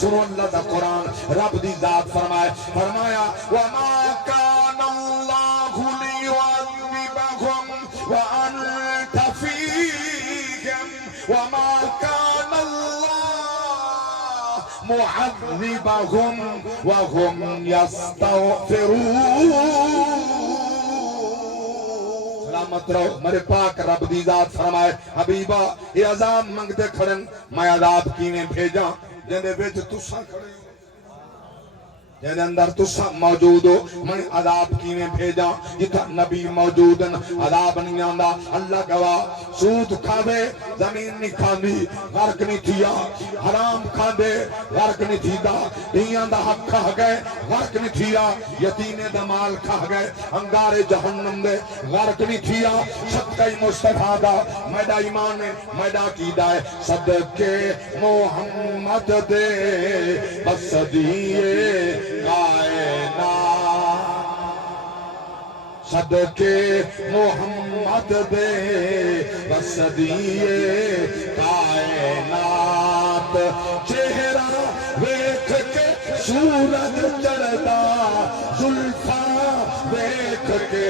سنو اللہ دا قرآن رب دی ذات فرمایا وَمَا كَانَ اللَّهُ لِيُعَذِّبَهُمْ وَأَنْتَ فِيهِمْ وَمَا كَانَ اللَّهُ مُعَذِّبَهُمْ وَهُمْ يَسْتَغْفِرُونَ۔ سلامت رہو میرے پاک رب دی ذات فرمائے حبیبہ یہ عذاب منگتے کھڑن میں عذاب کینے بھیجا جندے بیچ تسا کھڑے ہو جہاں اندر تسا موجود ہو میں عذاب کینے بھیجا جتا نبی موجود عذاب نہیں آندا اللہ گواہ سود کھا دے زمین نہیں کھاندی غرق نہیں تھیا حرام کھا دے غرق نہیں تھیدا دیاں دا حق کھا گئے غرق نہیں تھیا یتینے دا مال کھا گئے انگارے جہنم دے غرق نہیں تھیا صدقہ مصطفیٰ دا میڈا ایمان ہے میڈا قیدہ ہے صدقے محمد دے بس دیئے کائنات صدقے محمد دے بس دیئے کائنات چہرہ ویکھ کے سورج چڑھدا زلفاں ویکھ کے